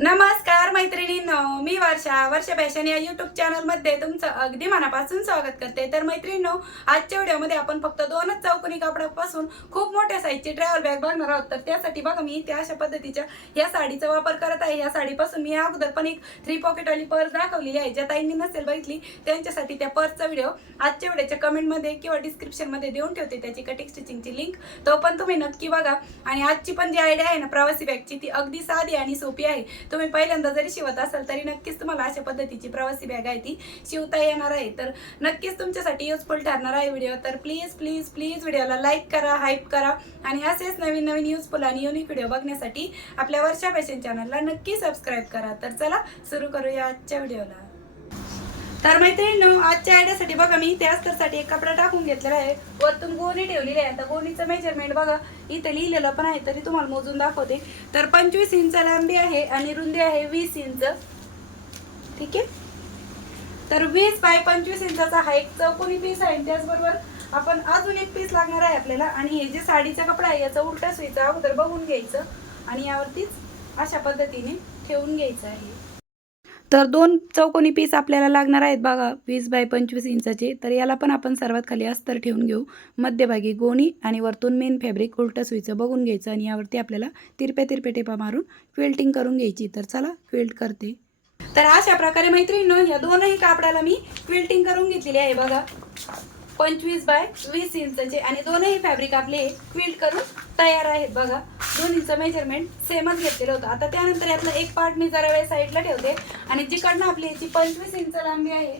नमस्कार मैत्रिणींनो मी वर्षा. वर्षा फॅशन या युट्यूब चॅनलमध्ये तुमचं अगदी मनापासून स्वागत करते. तर मैत्रिणींनो आजच्या व्हिडिओमध्ये आपण फक्त दोनच चौकोनी कापडापासून खूप मोठ्या साईजची ट्रॅव्हल बॅग बघणार आहोत. तर त्यासाठी बघा मी त्या अशा पद्धतीच्या या साडीचा वापर करत आहे. या साडीपासून मी अगोदर पण एक थ्री पॉकेटवाली पर्स दाखवलेली आहे. ज्या ताईंनी नसेल बघितली त्यांच्यासाठी त्या पर्सचा व्हिडिओ आजच्या व्हिडिओच्या कमेंटमध्ये किंवा डिस्क्रिप्शनमध्ये देऊन ठेवते. त्याची कटिंग स्टिचिंगची लिंक तो पण तुम्ही नक्की बघा. आणि आजची पण जी आयडिया आहे ना प्रवासी बॅगची ती अगदी साधी आणि सोपी आहे. तुम्ही पहिल्यांदा जरी शिवत असाल तरी नक्कीच तुम्हाला अशा पद्धतीची प्रवासी बॅग आहे ती शिवता येणार आहे. तर नक्कीच तुमच्यासाठी युजफुल ठरणार आहे व्हिडिओ तर प्लीज प्लीज प्लीज व्हिडिओला लाईक करा हाईप करा आणि असेच नवीन नवीन युजफुल आणि युनिक व्हिडिओ बघण्यासाठी आपल्या वर्षा फॅशन चॅनलला नक्की सबस्क्राईब करा. तर चला सुरू करूया आजच्या व्हिडिओला तर मैत्रिणींनो आजच्या आयडियासाठी बघा मी त्या अस्तरसाठी एक कपडा टाकून घेतलेला आहे. वरतून गोणी ठेवलेली आहे. आता गोणीचं मेजरमेंट बघा इथे लिहिलेलं पण आहे तरी तुम्हाला मोजून दाखवते. तर पंचवीस इंच लांबी आहे आणि रुंदी आहे वीस इंच. ठीक आहे? तर वीस बाय पंचवीस इंचाचा हा एक चौकोनी पीस आहे. त्याचबरोबर आपण अजून एक पीस लागणार आहे आपल्याला. आणि हे जे साडीचा कपडा आहे याचा उलटा सुईचा अगोदर बघून घ्यायचं. आणि यावरतीच अशा पद्धतीने ठेवून घ्यायचं आहे. तर दोन चौकोनी पीस आपल्याला लागणार आहेत बघा वीस बाय पंचवीस इंचाचे. तर याला पण आपण सर्वात खाली अस्तर ठेवून घेऊ. मध्यभागी गोणी आणि वरतून मेन फॅब्रिक उलटं सुईचं बघून घ्यायचं आणि यावरती आपल्याला तिरप्या तिरप्या टेपा मारून क्विल्टिंग करून घ्यायची. तर चला क्विल्ट करते. तर अशा प्रकारे मैत्रिणींनो या दोनही कापडाला मी क्विल्टिंग करून घेतलेली आहे बघा. पंचवीस बाय वीस इंचचे आणि दोनही फॅब्रिक आपले क्विल्ट करून तयार आहेत बघा. दोन्हीचं मेजरमेंट सेमच घेतलेलं होतं. आता त्यानंतर यातलं एक पार्ट मी जरा वेळ साईडला ठेवते. आणि जिकडनं आपली याची पंचवीस इंच लांबी आहे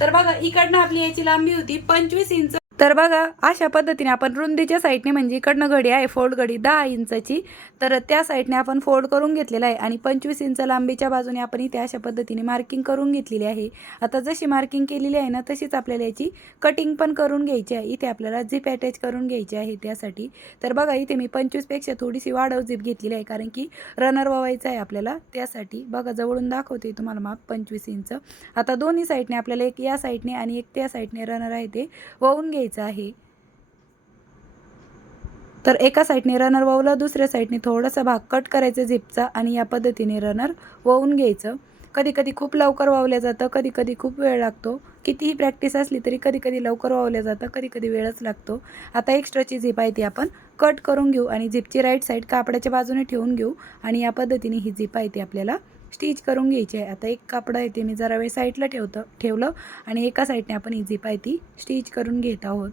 तर बघा इकडनं आपली याची लांबी होती पंचवीस इंच तर बघा अशा पद्धतीने आपण रुंदीच्या साईडने म्हणजे इकडनं घडी आहे फोल्ड घडी दहा इंचाची तर त्या साईडने आपण फोल्ड करून घेतलेला आहे आणि पंचवीस इंच लांबीच्या बाजूने आपण इथे अशा पद्धतीने मार्किंग करून घेतलेली आहे. आता जशी मार्किंग केलेली आहे ना तशीच आपल्याला याची कटिंग पण करून घ्यायची आहे. इथे आपल्याला झिप अटॅच करून घ्यायची आहे त्यासाठी. तर बघा इथे मी पंचवीसपेक्षा थोडीशी वाढव झिप घेतलेली आहे कारण की रनर वावायचं आहे आपल्याला त्यासाठी. बघा जवळून दाखवते तुम्हाला माप पंचवीस इंच. आता दोन्ही साईडने आपल्याला एक या साईडने आणि एक त्या साईडने रनर आहे ते वाहून घ्यायचं आहे. तर एका साईडने रनर वावलं दुसऱ्या साईडने थोडासा भाग कट करायचा झिपचा आणि या पद्धतीने रनर वाहून घ्यायचं. कधी कधी खूप लवकर वावलं जातं कधी कधी खूप वेळ लागतो. कितीही प्रॅक्टिस असली तरी कधी कधी लवकर वावल्या जातं कधी कधी वेळच लागतो. आता एक्स्ट्राची झिप आहे ती आपण कट करून घेऊ आणि झिपची राईट साईड कापडाच्या बाजूने ठेवून घेऊ आणि या पद्धतीने ही झिप आहे ती आपल्याला स्टिच करून घ्यायची आहे. आता एक कापड आहे ते मी जरा वेळ साईडला ठेवतं ठेवलं आणि एका साईडने आपण ही झिप आहे ती स्टिच करून घेत आहोत.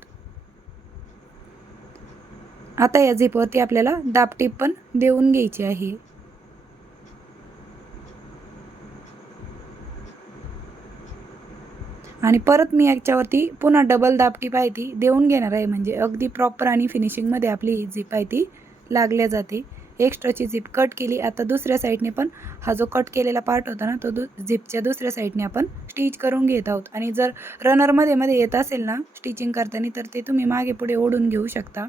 आता या झिपवरती आपल्याला दापटीप पण देऊन घ्यायची आहे. आणि परत मी याच्यावरती पुन्हा डबल दापटीप आहे ती देऊन घेणार आहे. म्हणजे अगदी प्रॉपर आणि फिनिशिंगमध्ये आपली झिप आहे ती लागल्या जाते. एक्स्ट्राची झिप कट केली. आता दुसऱ्या साईडने पण हा जो कट केलेला पार्ट होता ना तो दु झिपच्या दुसऱ्या साईडने आपण स्टिच करून घेत आहोत. आणि जर रनरमध्ये मध्ये येत असेल ना स्टिचिंग करताना तर ते तुम्ही मागे पुढे ओढून घेऊ शकता.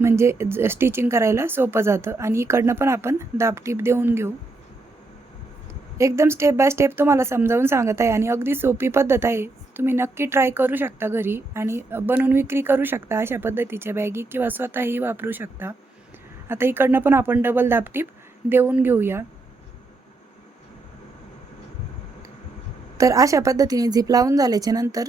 म्हणजे स्टिचिंग करायला सोपं जातं. आणि इकडनं पण आपण दाबटीप देऊन घेऊ. एकदम स्टेप बाय स्टेप तुम्हाला समजावून सांगत आहे. आणि अगदी सोपी पद्धत आहे. तुम्ही नक्की ट्राय करू शकता घरी. आणि बनवून विक्री करू शकता अशा पद्धतीच्या बॅगी किंवा स्वतःही वापरू शकता. आता इकडनं पण आपण डबल दाबटीप देऊन घेऊया. तर अशा पद्धतीने झिप लावून झाल्याच्यानंतर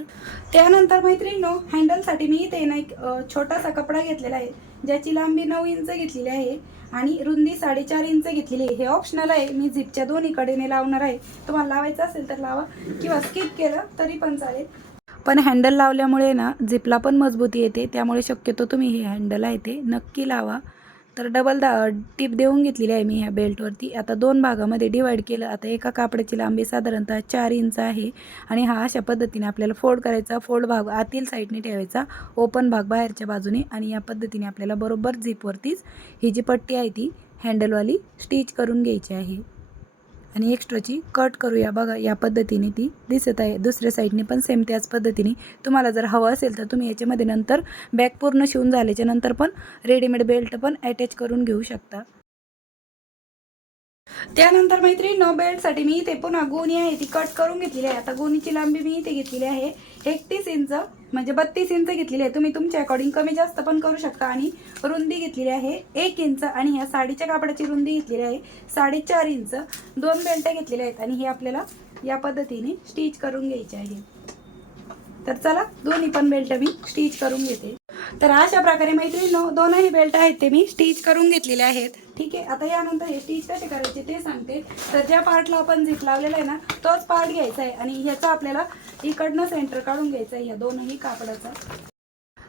त्यानंतर मैत्रिणीनो हँडलसाठी मी इथे ना एक छोटासा कपडा घेतलेला आहे ज्याची लांबी नऊ इंच घेतलेली आहे आणि रुंदी साडेचार इंच घेतलेली आहे. हे ऑप्शनल आहे. मी झिपच्या दोन्ही कडेने लावणार आहे. तुम्हाला लावायचं असेल तर लावा किंवा स्किप केलं तरी पण चालेल. पण हँडल लावल्यामुळे ना झिपला पण मजबूती येते. त्यामुळे शक्यतो तुम्ही हे हँडल आहे ते नक्की लावा. तर डबल दा टीप देऊन घेतलेली आहे मी ह्या बेल्टवरती आता दोन भागामध्ये डिवाईड केलं. आता एका कापडाची लांबी साधारणतः चार इंच आहे. आणि हा अशा पद्धतीने आपल्याला फोल्ड करायचा. फोल्ड भाग आतील साईडने ठेवायचा. ओपन भाग बाहेरच्या बाजूने. आणि या पद्धतीने आपल्याला बरोबर झिपवरतीच ही जी पट्टी आहे ती हँडलवाली स्टिच करून घ्यायची आहे. आणि एक्स्ट्राची कट करूया. बघा या पद्धतीने ती दिसत आहे. दुसऱ्या साईडने पण सेम त्याच पद्धतीने तुम्हाला जर हवं असेल तर तुम्ही याच्यामध्ये नंतर बॅग पूर्ण शिवून झाल्याच्यानंतर पण रेडीमेड बेल्ट पण अटॅच करून घेऊ शकता. त्यानंतर मैत्रिणी बेल्टसाठी मी इथे पुन्हा गोणी आहे ती कट करून घेतलेली आहे. आता गोणीची लांबी मी इथे घेतलेली आहे. एकतीस इंच म्हणजे बत्तीस इंच घेतलेली आहे. तुम्ही तुमच्या अकॉर्डिंग कमी जास्त पण करू शकता आणि रुंदी घेतलेली आहे. एक इंच आणि ह्या साडीच्या कापडाची रुंदी घेतलेली आहे. साडेचार इंच दोन बेल्ट घेतलेल्या आहेत आणि हे आपल्याला या पद्धतीने स्टिच करून घ्यायचे आहे. तर चला दोन्ही पण बेल्ट मी स्टिच करून घेते. तर अशा प्रकारे मैत्रिणी दोनही बेल्ट आहेत ते मी स्टिच करून घेतलेले आहेत. ठीक आहे आता यानंतर हे स्टिच कसे करायचे ते सांगते. तर ज्या पार्टला आपण झिप लावलेला आहे ना तोच पार्ट घ्यायचा आहे आणि ह्याचा आपल्याला इकडनं सेंटर काढून घ्यायचा आहे या दोनही कापडाचा.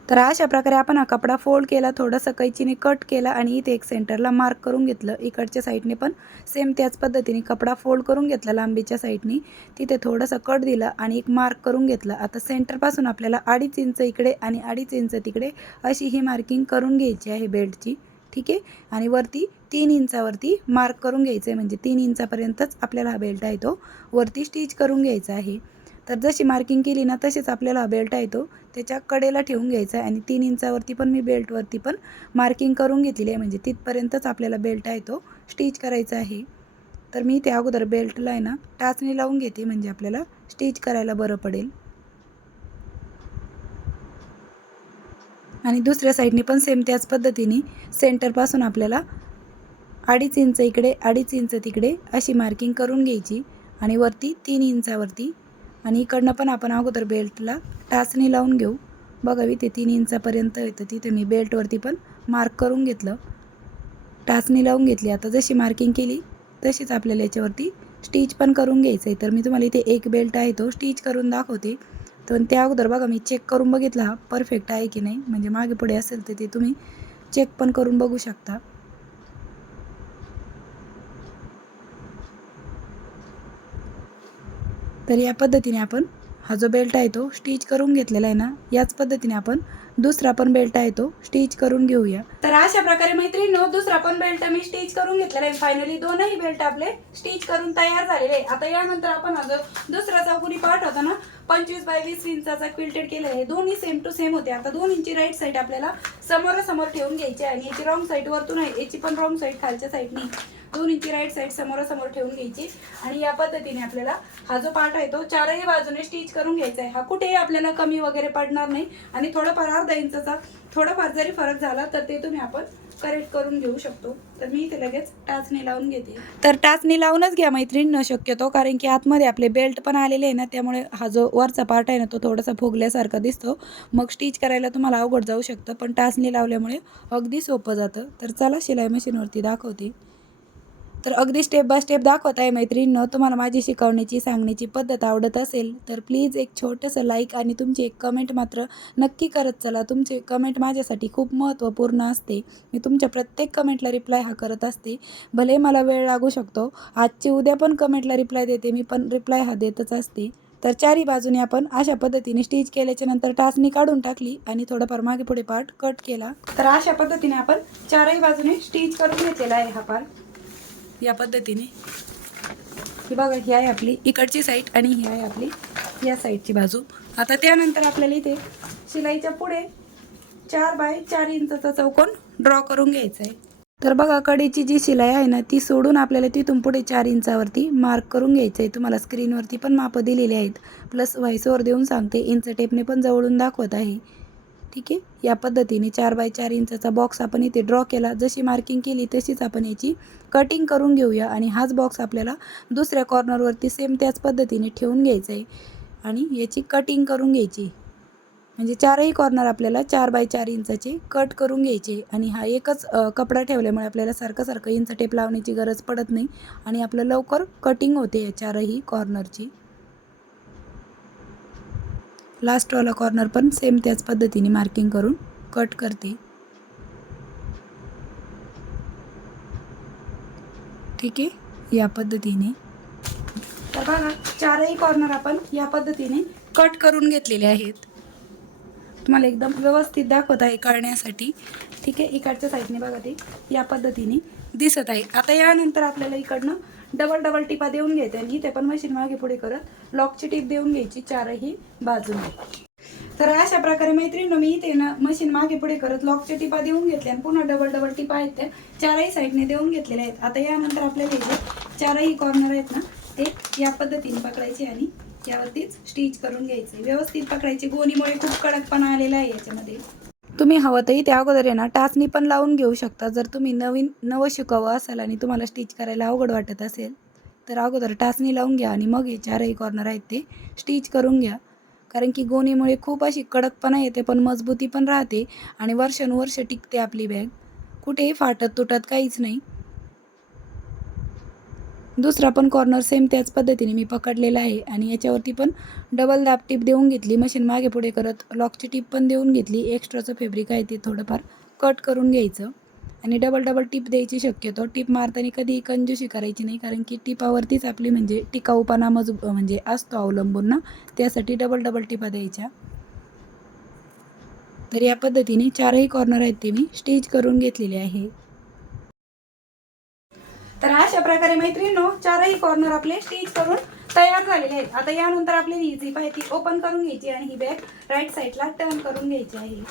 तर अशा प्रकारे आपण हा कपडा फोल्ड केला थोडंसं कैचीने कट केला आणि इथे एक सेंटरला मार्क करून घेतलं. इकडच्या साईडने पण सेम त्याच पद्धतीने कपडा फोल्ड करून घेतला लांबीच्या साईडने तिथे थोडंसं कट दिला आणि एक मार्क करून घेतलं. आता सेंटरपासून आपल्याला अडीच इंच इकडे आणि अडीच इंच तिकडे अशी ही मार्किंग करून घ्यायची आहे बेल्टची ठीक आहे? आणि वरती तीन इंचावरती मार्क करून घ्यायचं आहे म्हणजे तीन इंचापर्यंतच आपल्याला हा बेल्ट आहे तो. वरती स्टिच करून घ्यायचा आहे. तर जशी मार्किंग केली ना तसेच आपल्याला हा बेल्ट आहे तो. त्याच्या कडेला ठेवून घ्यायचा आहे आणि तीन इंचावरती पण मी बेल्टवरती पण मार्किंग करून घेतलेली आहे. म्हणजे तिथपर्यंतच आपल्याला बेल्ट आहे तो. स्टिच करायचा आहे. तर मी त्या अगोदर बेल्टला आहे ना टाचणी लावून घेते. म्हणजे आपल्याला स्टिच करायला बरं पडेल. आणि दुसऱ्या साईडने पण सेम त्याच पद्धतीने सेंटरपासून आपल्याला अडीच इंच इकडे अडीच इंच तिकडे अशी मार्किंग करून घ्यायची. आणि वरती तीन इंचावरती आणि इकडनं पण आपण अगोदर बेल्टला टाचणी लावून घेऊ. बघा इथे तीन इंचापर्यंत येतं तिथे मी बेल्टवरती पण मार्क करून घेतलं. टाचणी लावून घेतली. आता जशी मार्किंग केली तशीच आपल्याला याच्यावरती स्टिच पण करून घ्यायचं आहे तर मी तुम्हाला इथे एक बेल्ट आहे तो स्टिच करून दाखवते. तर त्या अगोदर बघा मी चेक करून बघितला. हा परफेक्ट आहे की नाही? म्हणजे मागे पुढे असेल तर ते तुम्ही चेक पण करून बघू शकता. तर या पद्धतीने आपण हा जो बेल्ट आहे तो स्टिच करून घेतलेला आहे ना याच पद्धतीने आपण दुसरा पण बेल्ट आहे तो स्टिच करून घेऊया. तर अशा प्रकारे मैत्रिणी दुसरा पण बेल्ट मी स्टिच करून घेतलेला आहे. फायनली दोनही बेल्ट आपले स्टिच करून तयार झालेले आहे. आता यानंतर आपण हा जो दुसरा चौकोनी पार्ट होता ना पंचवीस बाय वीस इंचाचा क्विल्टेड केलेला आहे. दोन्ही सेम टू सेम होते. आता दोन इंची राईट साईड आपल्याला समोरासमोर ठेवून घ्यायची आहे आणि याची रॉंग साईड वरतून आहे. याची पण रॉंग साईड खालच्या साईडनी दोन्हींची राईट साईड समोरासमोर ठेवून घ्यायची. आणि या पद्धतीने आपल्याला हा जो पार्ट आहे तो चारही बाजूने स्टिच करून घ्यायचा आहे हा कुठेही आपल्याला कमी वगैरे पडणार नाही. आणि थोडंफार अर्धा इंचाचा थोडाफार जरी फरक झाला तर ते तुम्ही आपण करेक्ट करून घेऊ शकतो. तर मी इथे लगेच टाचणी लावून घेते. तर टाचणी लावूनच घ्या मैत्रीण न शक्यतो कारण की आतमध्ये आपले बेल्ट पण आलेले आहे ना त्यामुळे हा जो वरचा पार्ट आहे ना तो थोडासा फुगल्यासारखा दिसतो. मग स्टिच करायला तुम्हाला अवघड जाऊ शकतं पण टाचणी लावल्यामुळे अगदी सोपं जातं. तर चला शिलाई मशीनवरती दाखवते. तर अगदी स्टेप बाय स्टेप दाखवत आहे मैत्रिणीनं तुम्हाला माझी शिकवण्याची सांगण्याची पद्धत आवडत असेल तर प्लीज एक छोटंसं लाईक आणि तुमची एक कमेंट मात्र नक्की करत चला. तुमचे कमेंट माझ्यासाठी खूप महत्त्वपूर्ण असते. मी तुमच्या प्रत्येक कमेंटला रिप्लाय हा करत असते. भले मला वेळ लागू शकतो आजची उद्या पण कमेंटला रिप्लाय देते मी पण रिप्लाय हा देतच असते. तर चारही बाजूने आपण अशा पद्धतीने स्टिच केल्याच्यानंतर टाचणी काढून टाकली आणि थोडंफार मागे पुढे पार्ट कट केला. तर अशा पद्धतीने आपण चारही बाजूने स्टिच करून घेतलेला आहे हा पार्ट या पद्धतीने. ही बघा ही आहे आपली इकडची साईड आणि ही आहे आपली या साईडची बाजू. आता त्यानंतर आपल्याला इथे शिलाईच्या पुढे चार बाय चार इंचाचा चौकोन ड्रॉ करून घ्यायचा आहे. तर बघा कडेची जी शिलाई आहे ना ती सोडून आपल्याला तिथून पुढे चार इंचावरती मार्क करून घ्यायचं आहे. तुम्हाला स्क्रीनवरती पण मापं दिलेली आहेत. प्लस व्हॉइसवर देऊन सांगते. इंच टेपने पण जवळून दाखवत आहे. ठीक आहे? या पद्धतीने चार बाय चार इंचाचा बॉक्स आपण इथे ड्रॉ केला. जशी मार्किंग केली तशीच आपण याची कटिंग करून घेऊया. आणि हाच बॉक्स आपल्याला दुसऱ्या कॉर्नरवरती सेम त्याच पद्धतीने ठेवून घ्यायचा आहे आणि याची कटिंग करून घ्यायची. म्हणजे चारही कॉर्नर आपल्याला चार बाय चार इंचाचे कट करून घ्यायचे. आणि हा एकच कपडा ठेवल्यामुळे आपल्याला सारखं सारखं इंच टेप लावण्याची गरज पडत नाही. आणि आपलं लवकर कटिंग होते या चारही कॉर्नरची लास्टवाला कॉर्नर पण सेम त्याच पद्धतीने मार्किंग करून कट करते. ठीक आहे? या पद्धतीने. तर बघा चारही कॉर्नर आपण या पद्धतीने कट करून घेतलेले आहेत. तुम्हाला एकदम व्यवस्थित दाखवत आहे कळण्यासाठी ठीक आहे? इकडच्या साईडने बघा ते. या पद्धतीने दिसत आहे. आता यानंतर आपल्याला इकडनं डबल डबल टिपा देऊन घ्यायच्या आणि ते पण मशीन मागे पुढे करत लॉकची टीप देऊन घ्यायची चारही बाजूने. तर अशा प्रकारे मैत्रिणी मी इथे ना मशीन मागे पुढे करत लॉकच्या टिपा देऊन घेतल्या आणि पुन्हा डबल डबल टिपा आहेत त्या चारही साईडने देऊन घेतलेल्या आहेत. आता यानंतर आपल्याला जे चारही कॉर्नर आहेत ना ते या पद्धतीने पकडायचे आणि यावरतीच स्टिच करून घ्यायचे. व्यवस्थित पकडायचे. गोणीमुळे खूप कडकपणा आलेला आहे याच्यामध्ये. तुम्ही हवं तरी त्या अगोदर आहे ना टाचणी पण लावून घेऊ शकता. जर तुम्ही नवीन नवं शिकावं असाल आणि तुम्हाला स्टिच करायला अवघड वाटत असेल तर अगोदर टाचणी लावून घ्या आणि मग हे चारही कॉर्नर आहेत ते स्टिच करून घ्या. कारण की गोणीमुळे खूप अशी कडकपणा येते पण मजबूती पण राहते आणि वर्षानुवर्ष टिकते आपली बॅग कुठेही फाटत तुटत काहीच नाही. दुसरा पण कॉर्नर सेम त्याच पद्धतीने मी पकडलेला आहे. आणि याच्यावरती पण डबल दाब टीप देऊन घेतली. मशीन मागे पुढे करत लॉकची टीप पण देऊन घेतली. एक्स्ट्राचं फेब्रिक आहे ते थोडंफार कट करून घ्यायचं. आणि डबल डबल टीप द्यायची शक्यतो. टीप मारताना कधी कंजूशी करायची नाही. कारण की टिपावरतीच आपली म्हणजे टिकाऊपणा मज म्हणजे असतो अवलंबून ना. त्यासाठी डबल डबल टिपा द्यायच्या. तर या पद्धतीने चारही कॉर्नर आहेत ते मी स्टिच करून घेतलेले आहे. तर अशा प्रकारे मैत्रिणींनो चारही कॉर्नर आपले स्टिच करून तयार झालेले आहेत. आता यानंतर आपली ही झीप आहे ती ओपन करून घ्यायची आणि ही बॅग राईट साईडला टर्न करून घ्यायची आहे.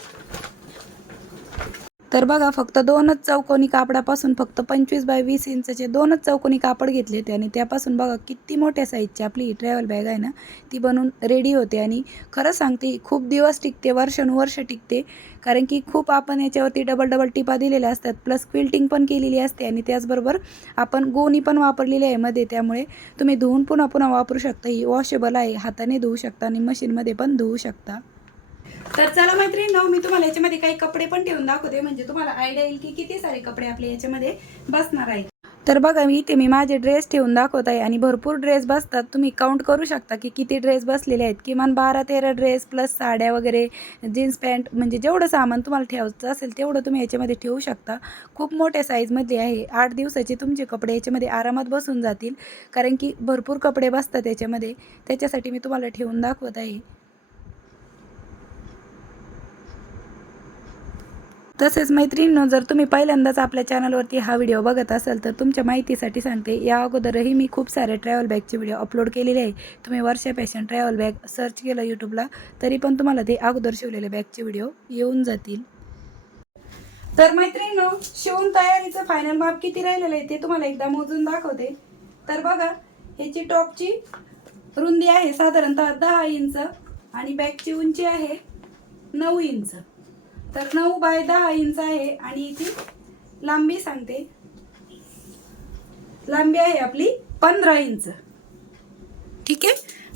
तर बघा फक्त दोनच चौकोनी कापडापासून फक्त पंचवीस बाय वीस इंचचे दोनच चौकोनी कापड घेतले होते आणि त्यापासून बघा किती मोठ्या साईजची आपली ही ट्रॅव्हल बॅग आहे ना ती बनवून रेडी होते आणि खरं सांगते खूप दिवस टिकते वर्षानुवर्ष टिकते. कारण की खूप आपण याच्यावरती डबल डबल टिपा दिलेल्या असतात प्लस क्विल्टिंग पण केलेली असते आणि त्याचबरोबर आपण गोणी पण वापरलेली आहे मध्ये त्यामुळे तुम्ही धुवून पुन्हा पुन्हा वापरू शकता. ही वॉशेबल आहे हाताने धुवू शकता आणि मशीनमध्ये पण धुवू शकता. तर चला मैत्रिणी मी तुम्हाला याच्यामध्ये काही कपडे पण ठेवून दाखवते. म्हणजे तुम्हाला आयडिया येईल की किती सारे कपडे आपले याच्यामध्ये बसणार आहेत. तर बघा मी इथे मी माझे ड्रेस ठेवून दाखवत आहे आणि भरपूर ड्रेस बसतात. तुम्ही काउंट करू शकता की किती ड्रेस बसलेले आहेत. किमान बारा तेरा ड्रेस प्लस साड्या वगैरे जीन्स पॅन्ट म्हणजे जेवढं सामान तुम्हाला ठेवायचं असेल तेवढं तुम्ही याच्यामध्ये ठेवू शकता. खूप मोठ्या साईजमध्ये आहे. आठ दिवसाचे तुमचे कपडे याच्यामध्ये आरामात बसून जातील. कारण की भरपूर कपडे बसतात याच्यामध्ये. त्याच्यासाठी मी तुम्हाला ठेवून दाखवत आहे. तसेच मैत्रिणींनो जर तुम्ही पहिल्यांदाच आपल्या चॅनलवरती हा व्हिडिओ बघत असाल तर तुमच्या माहितीसाठी सांगते या अगोदरही मी खूप सारे ट्रॅव्हल बॅगचे व्हिडिओ अपलोड केलेले आहे. तुम्ही Varsha passion travel bag search केलं यूट्यूबला तरी पण तुम्हाला ते अगोदर शिवलेले बॅगचे व्हिडिओ येऊन जातील. तर मैत्रिणींनो शिवून तयारीचं फायनल माप किती राहिलेलं आहे ते तुम्हाला एकदा मोजून दाखवते. तर बघा ह्याची टॉपची रुंदी आहे साधारणतः दहा इंच आणि बॅगची उंची आहे नऊ इंच. तर नऊ बाय दहा इंच आहे आणि इथे लांबी सांगते. लांबी आहे आपली पंधरा इंच. ठीक आहे?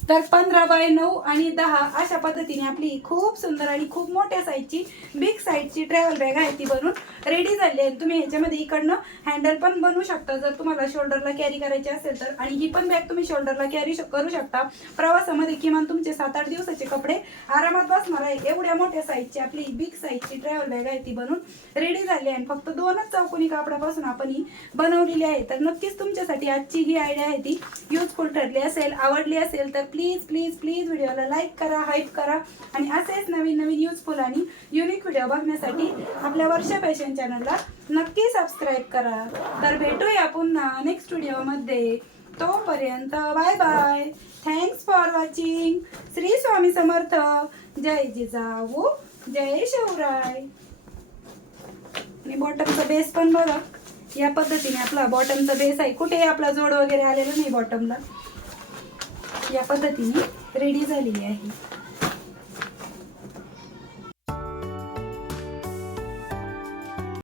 तर पंधरा बाय नऊ आणि दहा अशा पद्धतीने आपली खूप सुंदर आणि खूप मोठ्या साईजची बिग साईजची ट्रॅव्हल बॅग आहे ती बनवून रेडी झाली आहे. तुम्ही ह्याच्यामध्ये इकडनं हँडल पण बनवू शकता. जर तुम्हाला शोल्डरला कॅरी करायची असेल तर. आणि ही पण बॅग तुम्ही शोल्डरला कॅरी करू शकता. प्रवासामध्ये किमान तुमचे सात आठ दिवसाचे कपडे आरामात बसणार आहे. एवढ्या मोठ्या साईजची आपली बिग साईजची ट्रॅव्हल बॅग आहे ती बनवून रेडी झाली आहे. फक्त दोनच चौकोनी कापडापासून आपण ही बनवलेली आहे. तर नक्कीच तुमच्यासाठी आजची ही आयडिया आहे ती युजफुल ठरली असेल आवडली असेल तर प्लीज प्लीज प्लीज व्हिडिओला लाईक करा हाईप करा. आणि असेच नवीन नवीन युजफुल आणि युनिक व्हिडिओ बघण्यासाठी आपल्या वर्षा फॅशन चॅनलला नक्की सबस्क्राईब करा. तर भेटूया पुन्हा नेक्स्ट व्हिडिओमध्ये तोपर्यंत bye bye thanks for watching Shri Swami Samarth. जय जिजाऊ. जय शिवराय. आणि बॉटमचा बेस पण बघा. या पद्धतीने आपला बॉटमचा बेस आहे. कुठेही आपला जोड वगैरे आलेला नाही बॉटमला या पद्धतीने रेडी झालेली आहे.